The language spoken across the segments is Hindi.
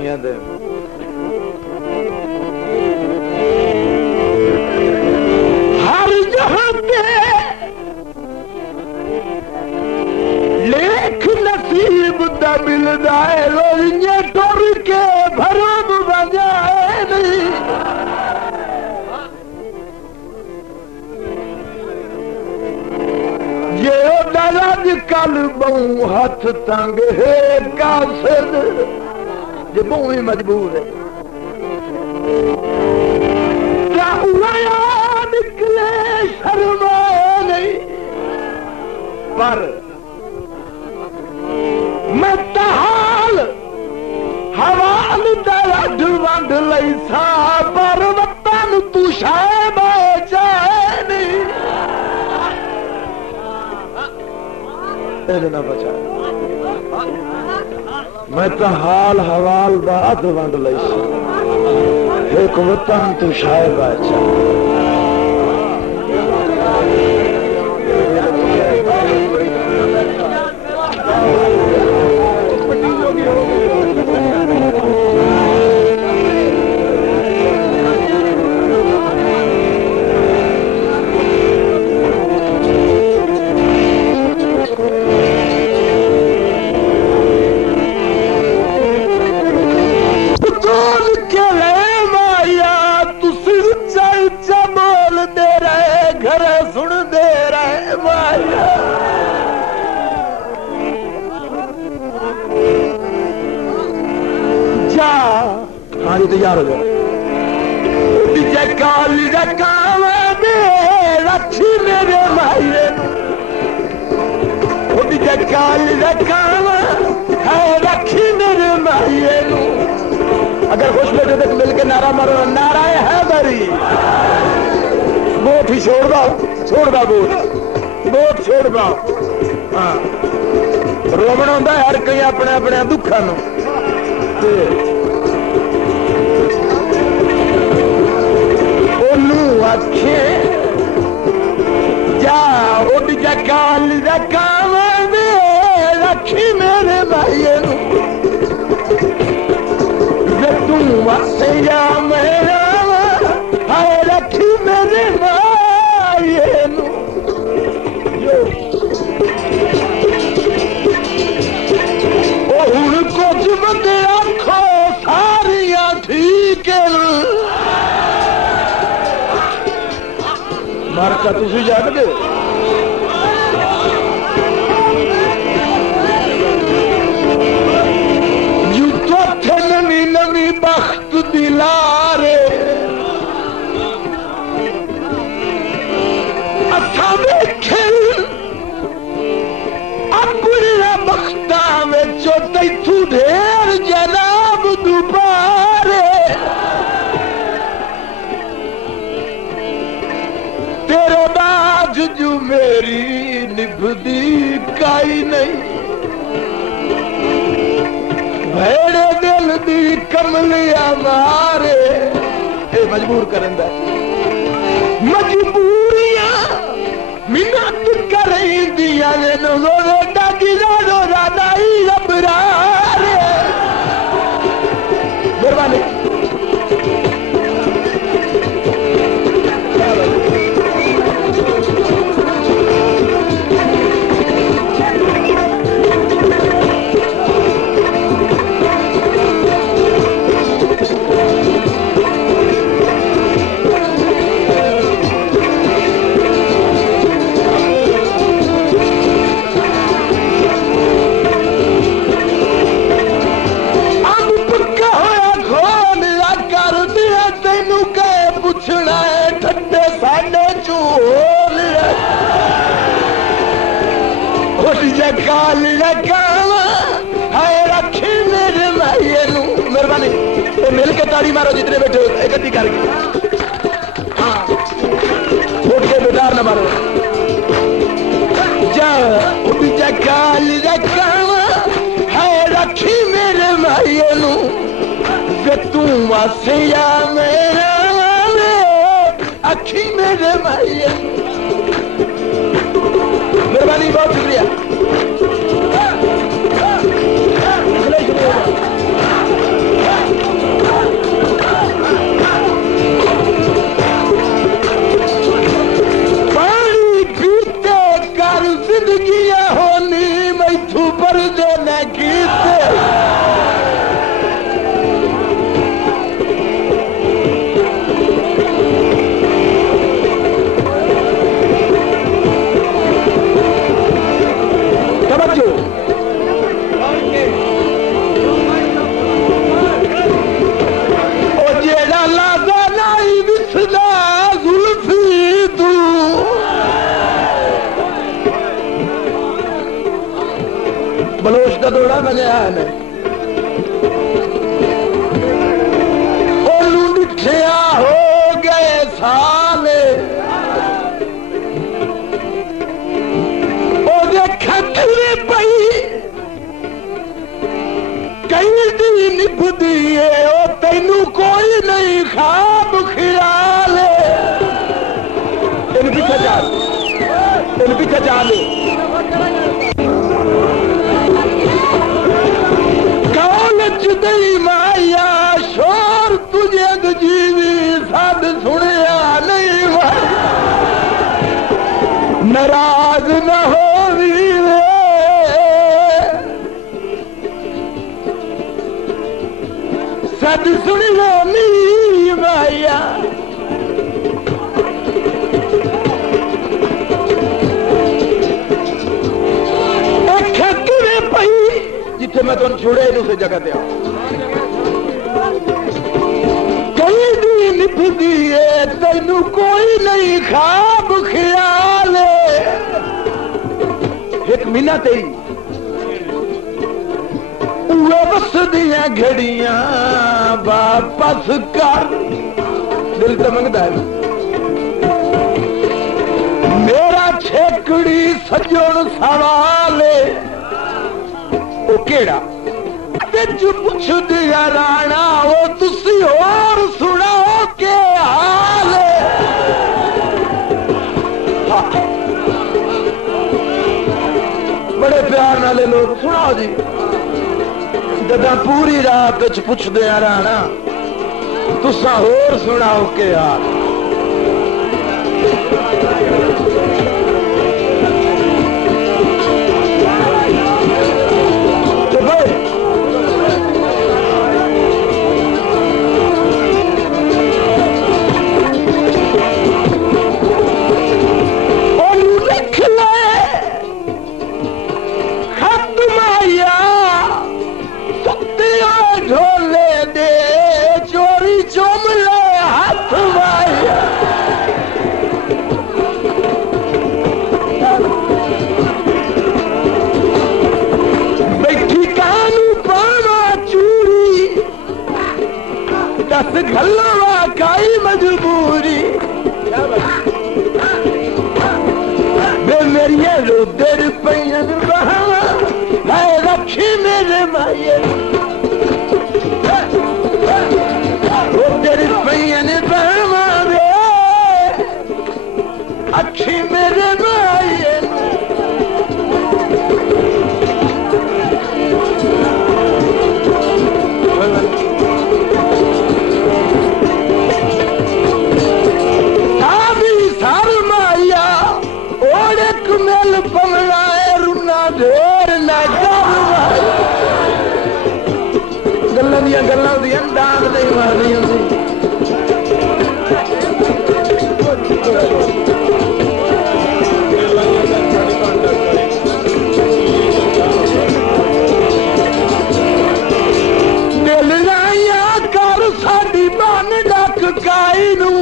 कुर्बानियां दे। हर जहां पे लेख नसीब दा मिलदा है, रोज़ियां टुर के भरम वजाए नहीं। ये दराज कल बहु हाथ तंग है कासिद, जे बहु ही मजबूर है क्या उड़ाया निकले शर्मा नहीं। पर मैं तहाल हवाल दरड वंड लई सा, पर वतन तू शायद जाए ना बचा। मैं तो हाल हवाल दा अध वंड लई सा, एक वतन तू शायद बचा। तैयार हो जाओ। काली रकाम रखी मेरे माये, काली रकाम है रखी मेरे माये। अगर खुश बैठे तक मिलकर नारा मारो, नारा है बरी। वोट ही छोड़ दो, वोट छोड़ दो। हाँ रोवण होंदा हर कोई अपने अपने दुखों नूं। आखे जा उड़ जा काल रकाम रखी मेरे भाइये तू वसे जा मेरा हाय रखी मेरे भाइये हुण कुछ बंदे आखो सारियां ठीक है। मार्का तुसी जानदे युद्ध थे नवी नवी बख्त दिलारे असा वेखे अपने बख्ता विचों तैथू ढेर जनाब दुबारे। तेरे बाज जो मेरी निभदी काई नहीं, भेड़े दिल दी कमलिया मारे। ये मजबूर करंदा मजबूरियां मिन्नत करैंदियां ने नज़र डागी जानो रादाई रबरारे। मेहरबानी काल रकाम हाय रखी मेरे माये नू। मेहरबानी मिल के ताड़ी मारो जितने बैठे हो इकट्ठी करके। हाँ उठ के बेदार न मारो। जा उठ जा काल रकाम हाय रखी मेरे माये नू, तू वासिया मेरा अखी मेरे माये। मेहरबानी बहुत शुक्रिया। मजा ने ओनू डिठिया हो गए साले ओदे खतरे पई कई दी निभदी है ओ तैनू कोई नहीं खाब ख्याल इन पीछे जा ले कौलच दई माया शोर तुझे जीवी साध सुनिया नहीं नाराज न हो सद सुन लो नी माया जिथे मैं तुम छोड़े उस जगह ते कई दी निभदी है तेनू कोई नहीं खाब ख्याल एक महीना ते बस दिया घड़ियां वापस कर दिल तो मंगता है मेरा छेकड़ी सजोन सवाल केड़ा पुछ दिया राणा वो तुसी और सुनाओ के हाल बड़े प्यार नाले लोग सुनाओ जी जदा पूरी रात पुछ दिया राणा तुसा होर सुनाओ के हाल गल्ला काई मजबूरी मेरिया रोदर पैन बहावा है रखी मेरे माये रोदर पैन बहावा अच्छी मेरे माये गल्लां दियां डांग नहीं मारनी दिल लाइया कर साडी बन डक काई नू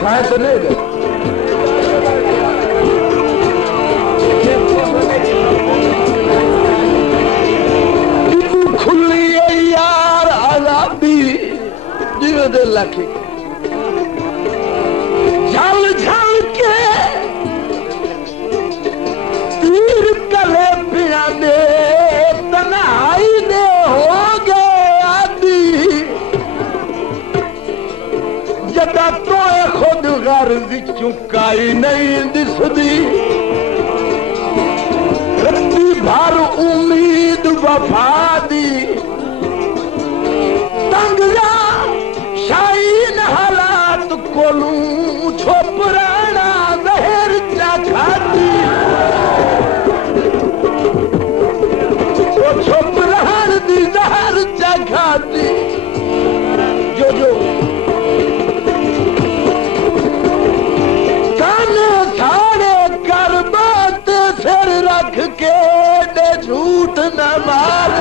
खाए तो नहीं दे लखी झल झल के तीर कले पिया दे तन्हाई दे हो गए आदि जदा तो खुद गर्ज चुकाई नहीं दिसदी रत्ती भर उम्मीद वफा दी तंग शाहीन हालात कोलू छोपराना जहर चा खाती वो छोपरान दी जहर चा खाती जो जो काने साड़े कर बात सिर रख के दे झूठ न मार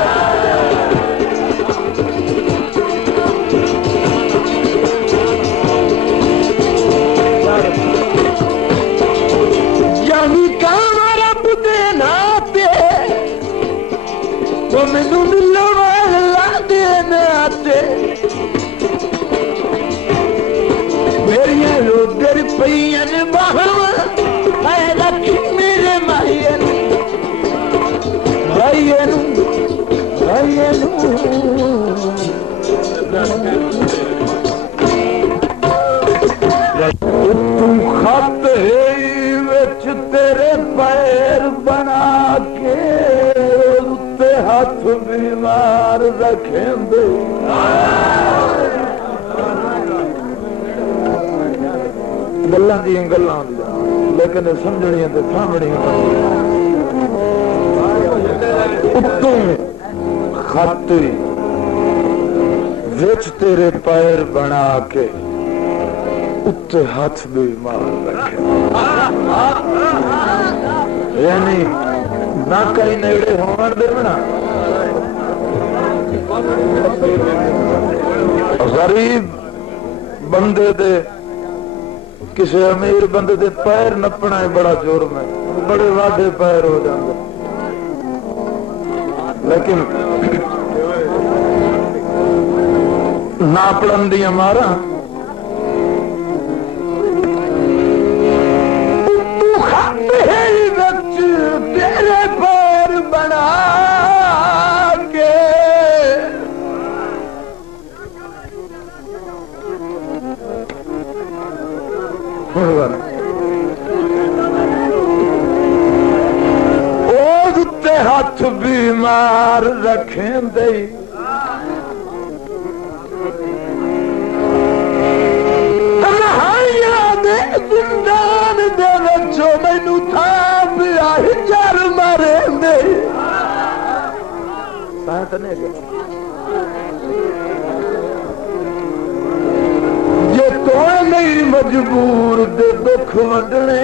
पईयन बाहव है रख मेरे मायन भाईयन भाईयन तू खत है विच तेरे पैर बना के उत्ते हाथ बीमार रखेंदे गल्लां दी गल्लां लेकिन समझणियां ते थामणियां उत्तों खत विच तेरे पैर बना के उत्ते हाथ भी मार रखे यानी ना कहीं नेड़े होवन देना गरीब बंदे दे किसी अमीर बंदे दे पैर नपना है बड़ा जुर्म है बड़े वादे पैर हो जाते लेकिन नापड़न दिया मारा तेरे पैर बना के उत्ते हाथ बीमार रखें दे जिंदान दे बच्चों मैनू था चर मारे जे तो नहीं मजबूर दे दुख वंडने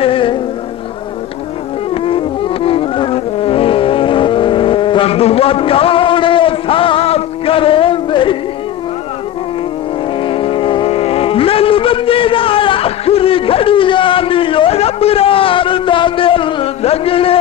दुआ कौन एहसास करे मैनू बंदी आखिरी घड़ी जानी रबरार दा दिल झगड़े